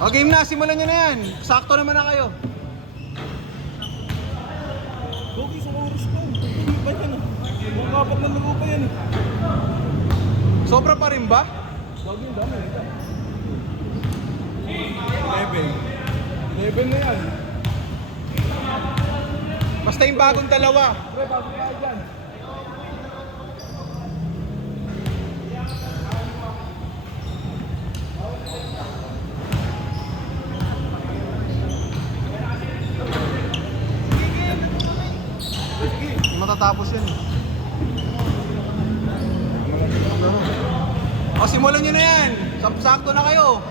O, game na. Simulan nyo na yan. Sakto naman na kayo. Gogi sa oras pa. Hindi ba yan ah? Mga kapat na laro pa yan eh. Sobra pa rin ba? Gogi yung dami. 11 na yan. Basta yung bagong dalawa. Pre, bago tayo dyan. Hindi matatapos yan. O, simulan nyo na yan. Sakto na kayo.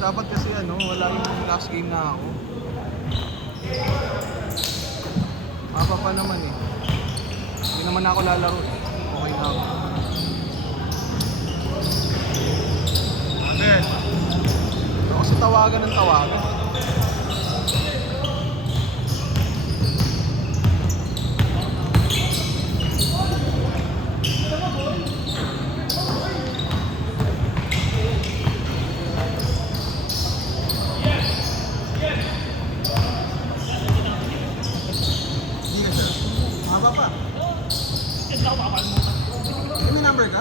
Dapat kasi wala yung last game na ako. Mapa pa naman eh. Hindi naman ako lalaro eh. Okay na ako. Amen. Ito kasi tawagan ng tawagan. May number ka?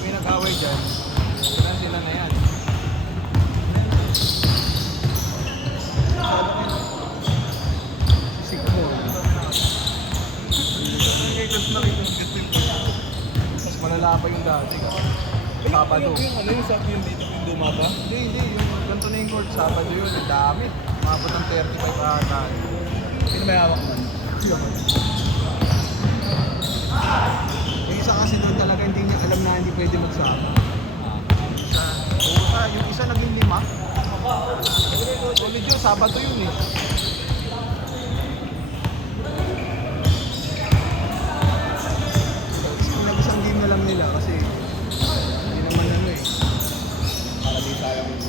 May nag-away dyan. Sila na yan. Mas malala pa yung dati. Sabado. Yung sabi yung dito yung dumaba? Hindi. Yung ganito na yung court. Sabado yun. Ang dami. Umabot ng 35 ata. Sino may hawak man? Yung isa kasi doon talaga hindi niya alam na hindi pwede magsama. Yung isa naging 5. Solid yun. Sabado yun eh. Nag-isang game na lang nila kasi hindi naman eh. Para di sayang yung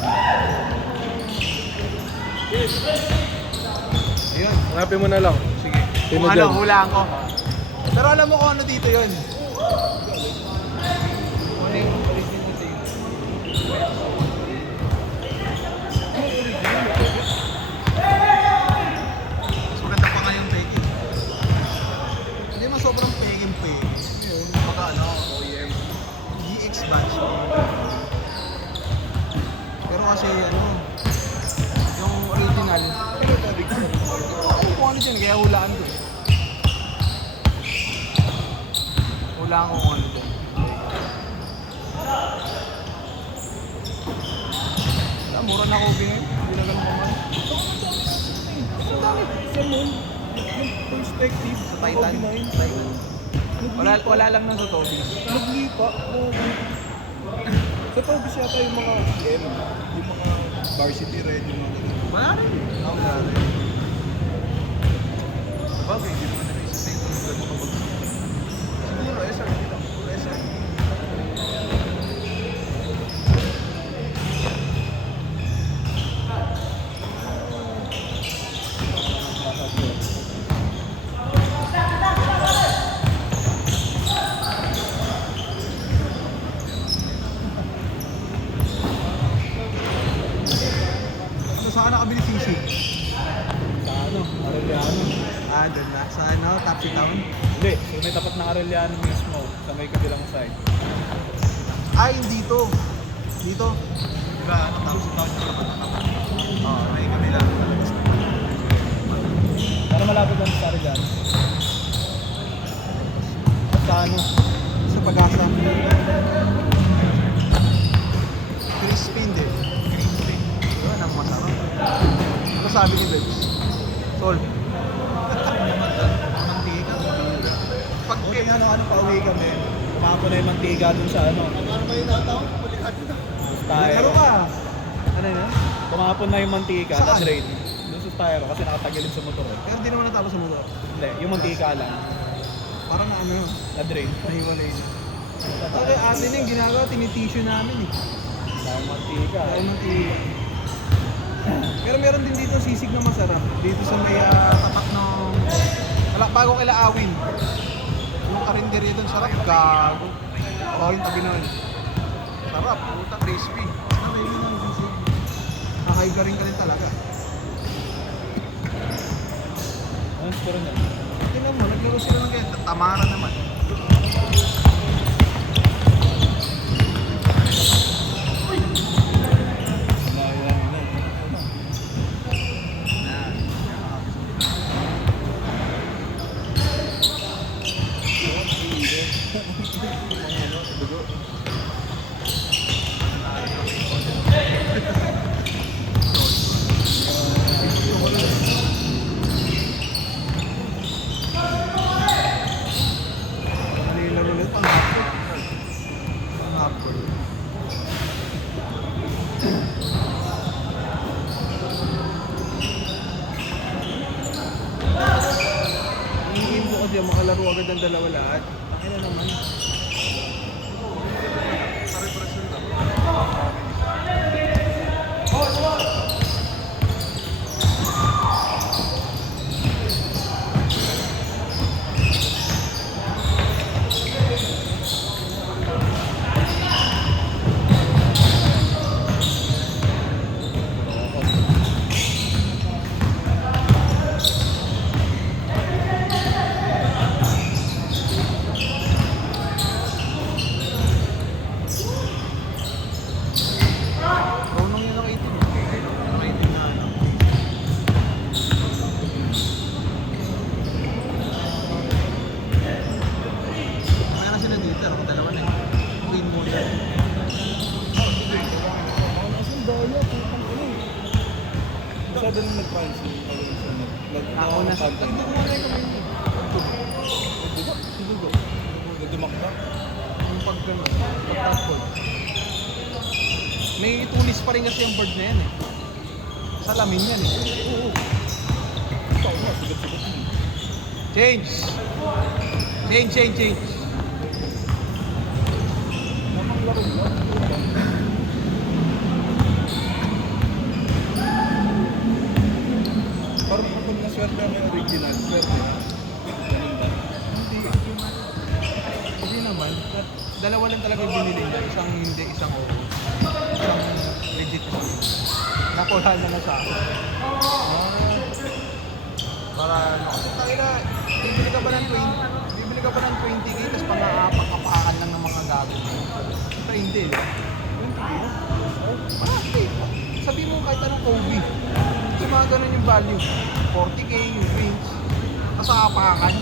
Ayun. hanapin mo na lang. Sige. Sino Kung dyan? hulaan ko. Pero alam mo kung ano dito yun. Ano yung original team? Mas maganda pa nga yung peking. Hindi man sobrang peking peking. Yun, baka OEM. GX batch. Pero kasi yung original, Pero tabi ko. kung ano dyan, kaya hulaan ko. Hulaan ko kung ano dyan. Mura na Kobe ngayon. Hindi na ganun mamahal. Sa moon, yung perspective, Sa Titan. Titan. Wala lang na sa Toby. naglipa. Sa Tobis yata yung mga PM, yung mga varsity red, yung mga Wala rin. Wala rin. Bagay, hindi naman na isa sa ito. Siguro, SR. SR. Saan ka nakabili sisig? Sa Arellano. Doon na. Sa Tapsi Town? Hindi, so may tapat ng Arellano mismo, sa may kabilang side. Yung dito. Dito. Diba, Tapsi Town yung tapat na tapat. Oo, may kabila. Para malapit lang sa Arellano. Sa Sa Pag-asa. Crispin din. Crispin. Yun, ang masarap. Ano sabi ni Bebs? Sol. Mantika. Pag pauwi kami, kumako na yung mantiga dun sa ano. Ano ba yung natawag? Pulikat na. Tayo. Ano ka? Ano yun? Kumapon na yung mantika, Saan? na-drain. Doon sa styro kasi nakatagilid sa motor. Pero di naman natapos sa motor. Hindi, yung mantika lang, Parang na ano yun. na-drain. Nahiwalay na. Kasi atin yung ginagawa, tinitissue namin eh. Dahil mantika. Ayaw ng tila. Pero meron din dito sisig na masarap. Dito sa may tatak ng... Wala, bago kila Awin. Yung karinderya doon, sarap. Gago. Oo, yung tabi naman. Sarap, puta, crispy. Ano yun yung sisig? Nakaiga rin ka rin talaga. Ano score niya? Tingnan mo, naglaro sila ng ganyan. Tamara naman. Manila ulit, pang-hapon. Pang-hapon. Hihingin ko kasi makalaro agad ang dalawa lahat. Akin na naman. Pare-presyon lang. Ronong yun nakaitin. Nakaitin na ano. Kaya na sila dito, ako dalawa na eh. Queen muna. Ang daya, putang ina eh. Masyado nang nag-cancel. Ako na sa... Nagdumak. Sinugo. Nagdumakdak. Yung pagkano, pagtapol. May tulis pa rin kasi ang bird na yan eh. Salamin yan eh. Oo. Ikaw na, sigat-sigat yun. Change! Change! Namang laro lang. Parang kapag naswerte ang may original, swerte. Ganun ba? Hindi naman. Dalawa lang talaga yung binili niya. Isang hindi, isang oo. Isang legit, isang hindi. Nakuha na sa akin. Para ano. Kasi tangina, bibili ka ba ng 20? Bibili ka ba ng 20k tapos pang-aapak-apakan lang ng mga gago. Ito hindi. 20k na? Marami. Sabi mo kahit anong Kobe. Kasi mga ganun yung value. 40k yung rings. Tapos apakan.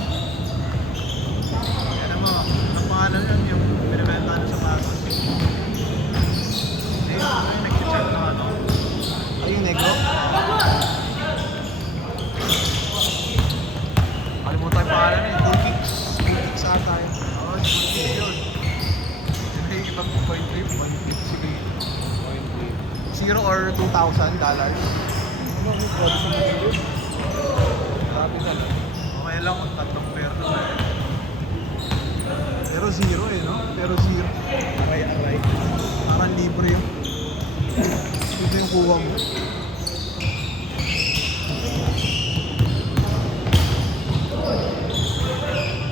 Yan mo. Ang pangalan yun yung binibenta sa bago. Ayun, nag-chat na ano. Ayun, negro. Kalimutan yung pangalan eh. 2 kicks. 2 kicks ata yun. Oo, 2 kicks yun. May ibang 2.3, 1 0 or $2,000. Ano, may grabe sa mga yun? Grabe ka lang. Okay lang kung tatlong pair na eh. Pero zero eh, no? Pero zero. Aray. Parang libre yun. Ito yung kuha mo.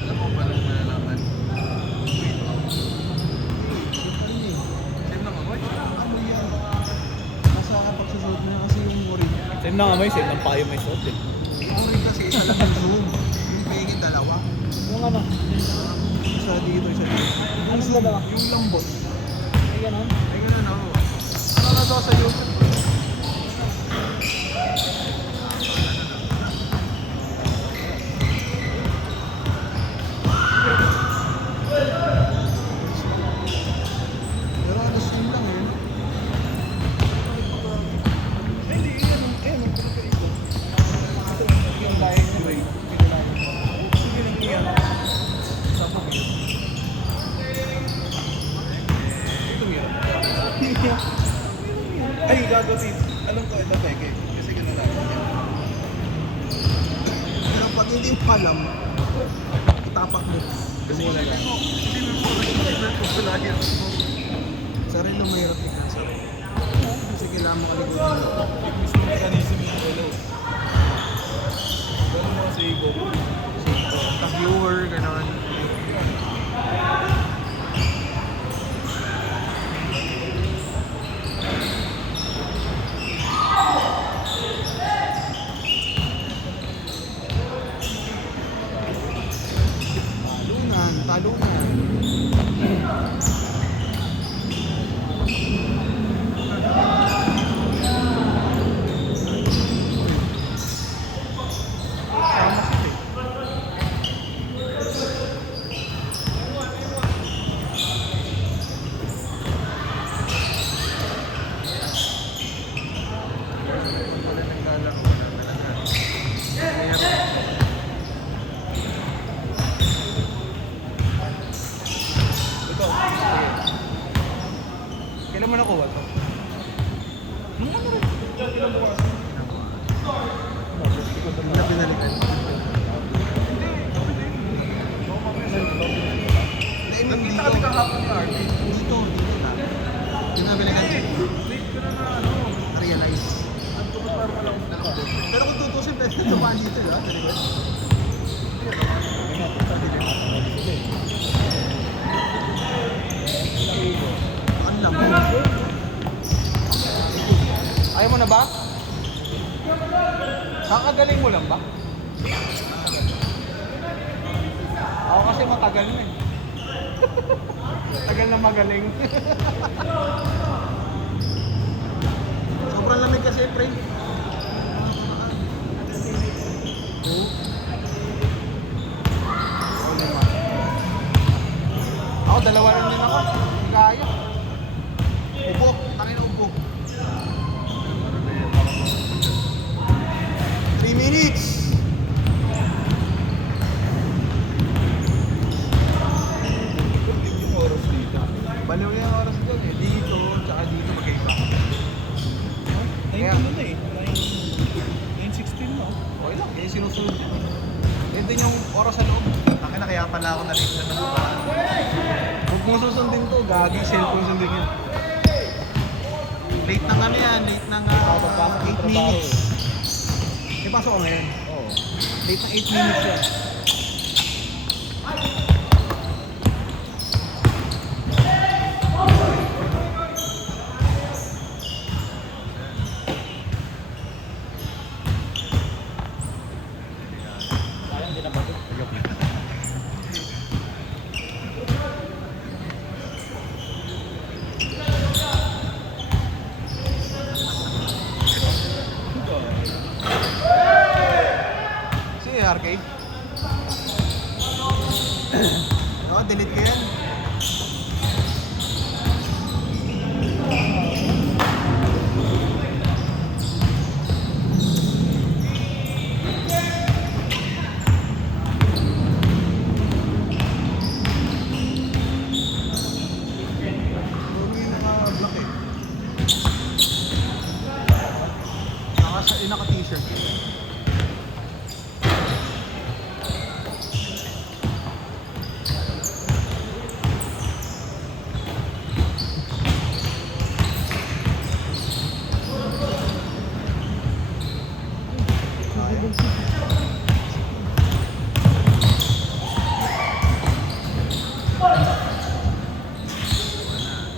Alam mo ba nang malalaman? Same lang ako eh. Ano yan? Nasa kapag susunod mo yan kasi yung orin. Same na nga may, same ng payo may suot eh. Yung orin kasi isa lang yung zoom. Yung pingin dalawa. Yung ano? Isa dito, isa dito. Anong dalawa? Yung lambot. Ay ganun? Ay ganun ako. Ano na daw sa YouTube? Pero alas yun lang eh. Hindi, yan. Yan, ito. Yung lain niya ba eh? Sige lang yan. Sabog yun. Ito yun. Ay, gagawin. Alam ko ito, Peke. Kasi ganun lang. Pero pag hindi mo alam, itapak mo. Kasi Dumula lang. Liverpool lagi. Sarili mahirap tignan sa kasi kailangan makaliguan mo. Mismo mechanism yung ulo. Ganun mo kasi ibo. Ka-viewer, gano'n. Talungan, talungan. Sama siya eh. Ito. Kailan mo nakuha to? Nung ano rin? Ilang bukas? Hindi na binalikan. Nagkita kami kahapon ni RP. Dito na. Hindi na binalikan. Late ko na ano. Realize. Ang tukot parang wala akong nakabot. Pero kung tutusin, pwede tumaan dito, di ba? Talaga. Ang lamang. Ayaw mo na ba? Kakagaling mo lang ba? Ako kasi matagal na eh. Tagal na magaling. Sobrang lamig kasi, pre. Ako, dalawa lang din ako. Kaya. Ubo. Tangin na ubo. 3 minutes. Yung oras dito. Baliw yung oras dyan eh. Dito, tsaka dito magkaiba. Kaya- 19 na eh. 9:16 na. Okay lang, kaya sinusunod yun. Yun din yung oras sa loob. Akin na kaya pala ako na-late na nasukaan. Huwag mong susundin to, gagi, cellphone sundin yun. Late ng ano yan, late ng 8 minutes. May pasok ko ngayon. Oo. Late ng 8 minutes yan. Sayang din naman ito. Si arcade. Oo, delete ko yan. May naka-block eh. Naka-t-shirt.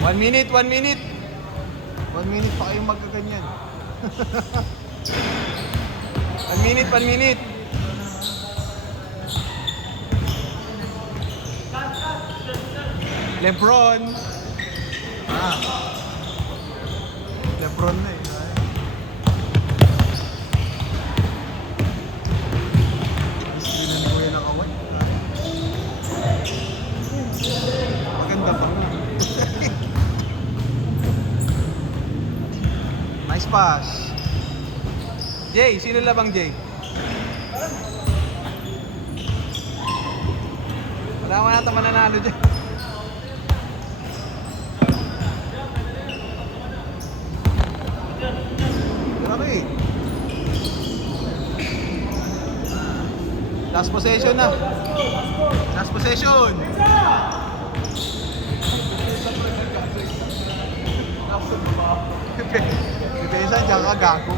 One minute, 1 minute. 1 minute pa kayong magkaganyan. 1 minute, 1 minute. Lebron. Lebron na eh. Isinan mo yan ang away. Maganda pa nga. Nice pass. Jay, sino labang Jay? Wala mo nata mananalo dyan. Grabe. Last possession na. Last possession. Depensa, diyan ka gago.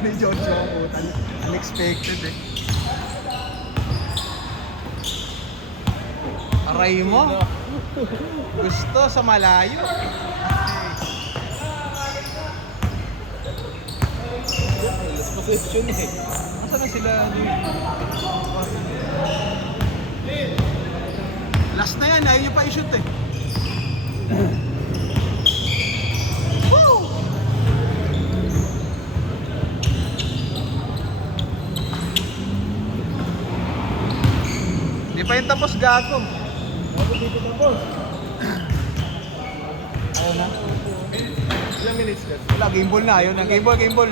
Ni Jojo, putan. Unexpected eh. Aray mo. Gusto sa malayo. Last possession eh. Nasaan na sila? Last na yan, ayaw nyo pa i-shoot eh. Woo! Hindi pa yung tapos gago. Ako dito tapos. Ayaw na. Ilang minutes left? Wala, game ball na. Ayaw na. Game ball, game ball.